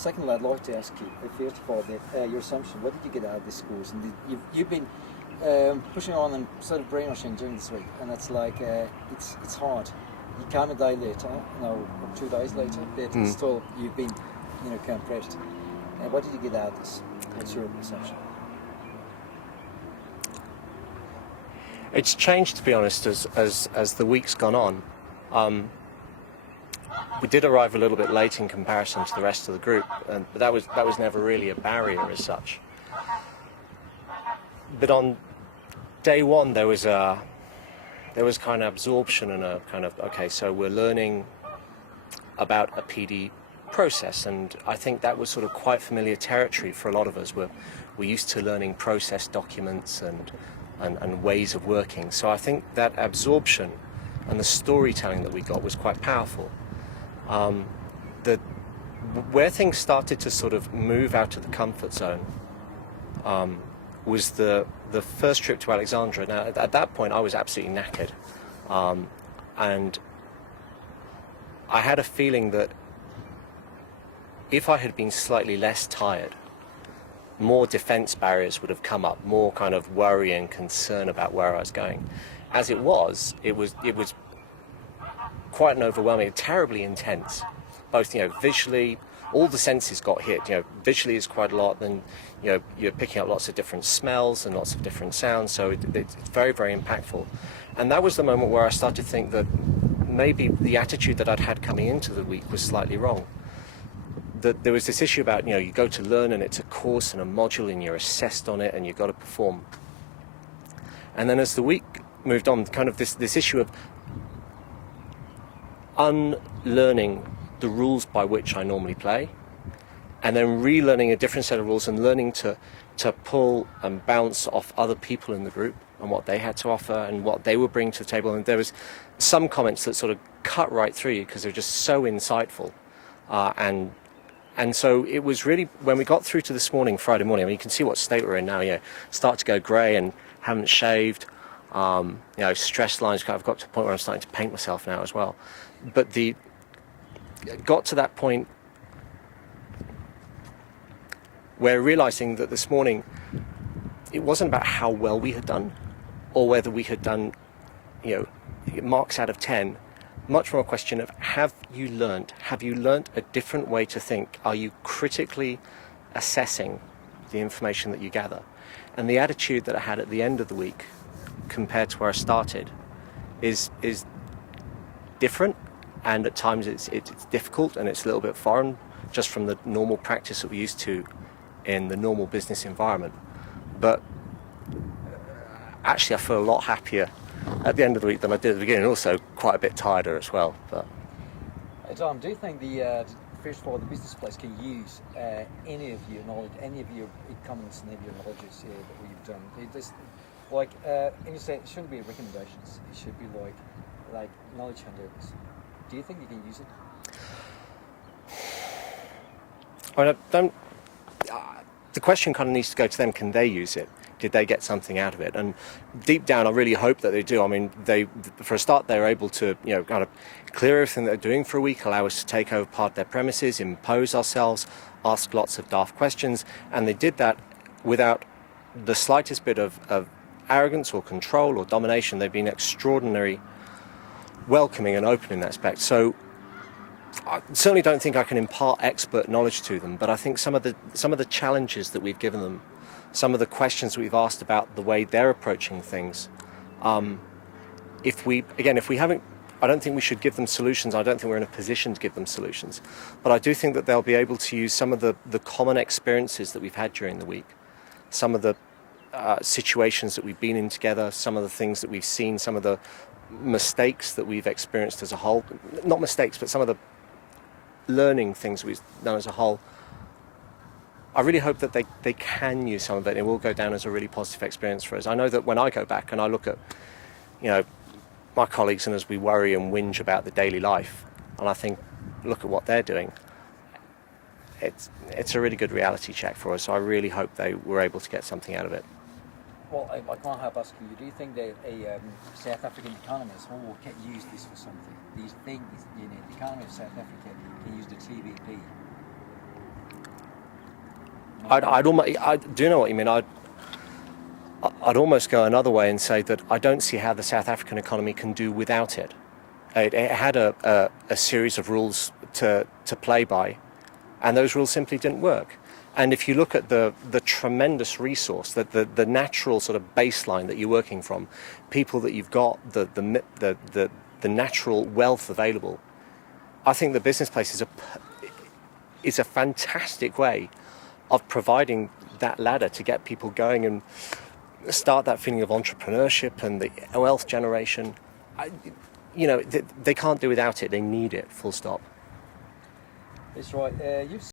secondly, I'd like to ask you, first of all, your assumption. What did you get out of this course? And you've been pushing on and sort of brainwashing during this week, and it's like it's hard. You come a day later, or 2 days later, but still you've been, compressed. What did you get out of this? What's your assumption? It's changed, to be honest, as the week's gone on. We did arrive a little bit late in comparison to the rest of the group, but that was never really a barrier as such. But on day one, there was kind of absorption and a kind of, okay, so we're learning about a PD process, and I think that was sort of quite familiar territory for a lot of us. We're used to learning process documents and ways of working. So I think that absorption and the storytelling that we got was quite powerful. Where things started to sort of move out of the comfort zone was the first trip to Alexandria. Now, at that point, I was absolutely knackered, and I had a feeling that if I had been slightly less tired, more defense barriers would have come up, more kind of worry and concern about where I was going. As it was quite an overwhelming, terribly intense, both, visually, all the senses got hit. Visually is quite a lot, then, you're picking up lots of different smells and lots of different sounds, so it's very, very impactful. And that was the moment where I started to think that maybe the attitude that I'd had coming into the week was slightly wrong. That there was this issue about, you go to learn and it's a course and a module and you're assessed on it and you've got to perform. And then as the week moved on, kind of this issue of unlearning the rules by which I normally play, and then relearning a different set of rules and learning to pull and bounce off other people in the group and what they had to offer and what they would bring to the table. And there was some comments that sort of cut right through you because they're just so insightful. And so it was really, when we got through to this morning, Friday morning, I mean, you can see what state we're in now, start to go grey and haven't shaved, stress lines, I've got to the point where I'm starting to paint myself now as well. But got to that point where realising that this morning, it wasn't about how well we had done, or whether we had done, marks out of 10, much more a question of, have you learnt a different way to think? Are you critically assessing the information that you gather? And the attitude that I had at the end of the week compared to where I started is different, and at times it's difficult and it's a little bit foreign just from the normal practice that we're used to in the normal business environment. But actually I feel a lot happier at the end of the week than I did at the beginning, also quite a bit tighter as well. But Tom, do you think first of all, the business place can use any of your knowledge, any of your comments and any of your knowledges that we've done? It just, and you say it shouldn't be recommendations, it should be like knowledge handouts. Do you think you can use it? I don't. The question kind of needs to go to them. Can they use it? Did they get something out of it? And deep down, I really hope that they do. I mean, for a start, they're able to, kind of clear everything they're doing for a week, allow us to take over part of their premises, impose ourselves, ask lots of daft questions, and they did that without the slightest bit of arrogance or control or domination. They've been extraordinary, welcoming and open in that aspect. So I certainly don't think I can impart expert knowledge to them, but I think some of the challenges that we've given them, some of the questions we've asked about the way they're approaching things, if we haven't, I don't think we should give them solutions. I don't think we're in a position to give them solutions, but I do think that they'll be able to use some of the common experiences that we've had during the week, some of the situations that we've been in together, some of the things that we've seen, some of the mistakes that we've experienced as a whole, not mistakes, but some of the learning things we've done as a whole. I really hope that they can use some of it and it will go down as a really positive experience for us. I know that when I go back and I look at, my colleagues, and as we worry and whinge about the daily life, and I think, look at what they're doing, it's a really good reality check for us. So I really hope they were able to get something out of it. Well, I can't help asking you, do you think that a South African economist can use this for something? Do you think the economy of South Africa can use the TVP I do know what you mean. I'd almost go another way and say that I don't see how the South African economy can do without it. It had a series of rules to play by, and those rules simply didn't work. And if you look at the tremendous resource, the natural sort of baseline that you're working from, people that you've got, the natural wealth available, I think the business place is a fantastic way of providing that ladder to get people going and start that feeling of entrepreneurship and the wealth generation. They can't do without it. They need it, full stop. That's right. You've